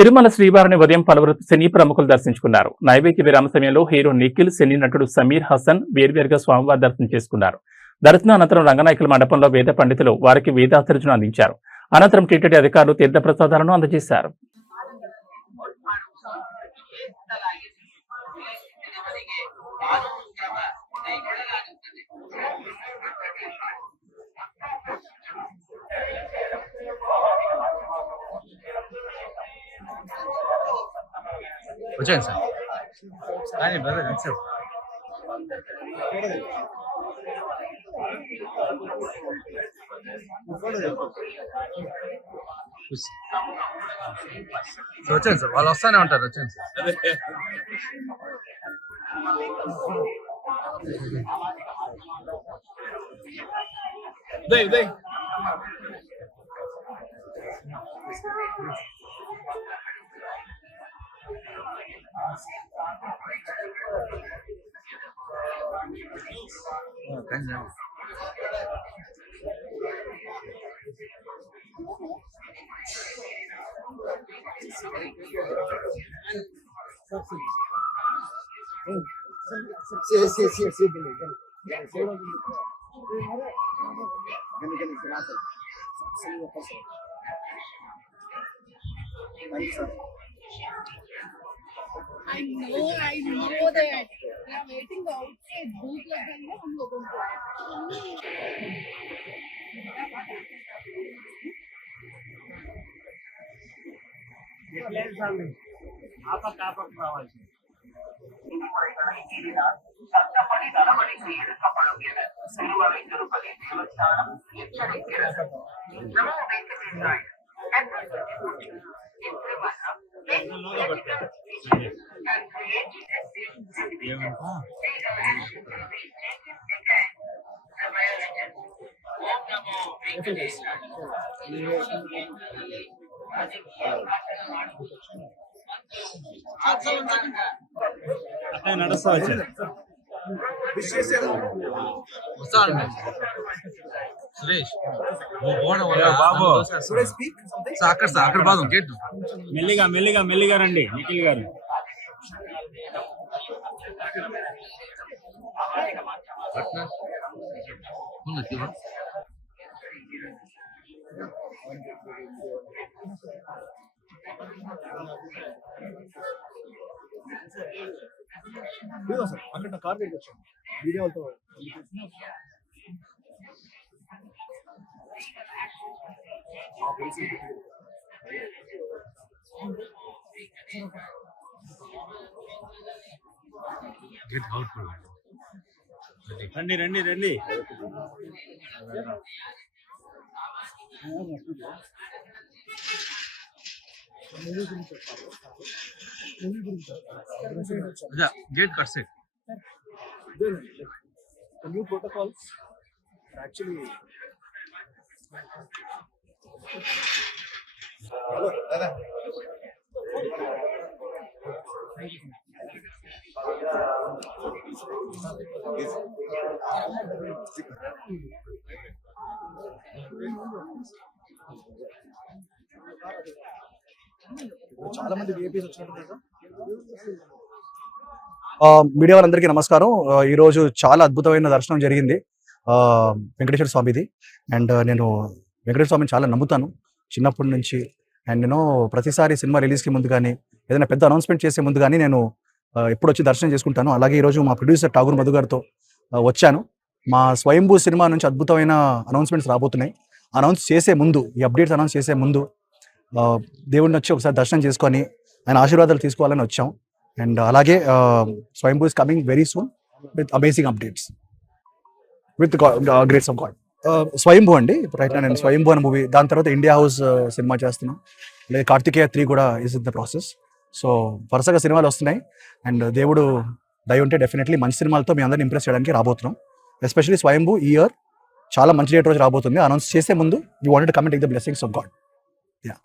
తిరుమల శ్రీవారిని ఉదయం పలువురు సినీ ప్రముఖులు దర్శించుకున్నారు. నైవేద్య విరామ సమయంలో హీరో నిఖిల్, సినీ నటుడు సమీర్ హసన్ వేర్వేరుగా స్వామివారి దర్శనం చేసుకున్నారు. దర్శనం అనంతరం రంగనాయకుల మండపంలో వేద పండితులు వారికి వేదాశీర్వచనం అందించారు. అనంతరం టీటీడీ అధికారులు తీర్థ ప్రసాదాలను అందజేశారు. వచ్చాను సార్ కానీ బ్రదర్ సార్ వచ్చాను సార్ వాళ్ళు వస్తానే ఉంటారు. వచ్చాను sir I know that. We are waiting outside. Booth लगेंगे हम लोगों को. నడుస్తా వచ్చారు సురేష్ బాబు అక్కడ బాధ గేట్ మెల్లిగా మెల్లిగా మెల్లిగా రండి నిఖిల్ గారు. అక్కడ కార్ వచ్చాను వీడియో వాళ్ళతో రండి రండి రండి. Gate cut set new protocols actually చాలా మంది విఐపీస్ వచ్చినట్టు. మీడియా వాళ్ళందరికీ నమస్కారం. ఈరోజు చాలా అద్భుతమైన దర్శనం జరిగింది వెంకటేశ్వర స్వామిది. అండ్ నేను వెంకటేశ్వర స్వామిని చాలా నమ్ముతాను చిన్నప్పటి నుంచి. అండ్ నేను ప్రతిసారి సినిమా రిలీజ్కి ముందు కానీ ఏదైనా పెద్ద అనౌన్స్మెంట్ చేసే ముందు కానీ నేను ఎప్పుడు వచ్చి దర్శనం చేసుకుంటాను. అలాగే ఈరోజు మా ప్రొడ్యూసర్ ఠాగూర్ మధు గారితో వచ్చాను. మా స్వయంభూ సినిమా నుంచి అద్భుతమైన అనౌన్స్మెంట్స్ రాబోతున్నాయి. అనౌన్స్ చేసే ముందు, ఈ అప్డేట్స్ అనౌన్స్ చేసే ముందు దేవుడిని వచ్చి ఒకసారి దర్శనం చేసుకొని ఆయన ఆశీర్వాదాలు తీసుకోవాలని వచ్చాం. అండ్ అలాగే Swayambhu is coming very soon with amazing updates with greats of god. Swayambhu అండి, రైట్ నా నేను స్వయంభూ అనే మూవీ, దాని తర్వాత ఇండియా హౌస్ సినిమా చేస్తున్నాం. అలాగే కార్తికేయ 3 కూడా is in the process. So వరుసగా సినిమాలు వస్తున్నాయి. అండ్ దేవుడు దయ ఉంటే డెఫినెట్లీ మంచి సినిమాలతో మీ అందరిని ఇంప్రెస్ చేయడానికి రాబోతున్నాం. ఎస్పెషల్లీ స్వయంభూ ఈ ఇయర్ చాలా మంచి డేట్ రోజు రాబోతుంది. అనౌన్స్ చేసే ముందు you wanted to come and take the blessings of God. Yeah.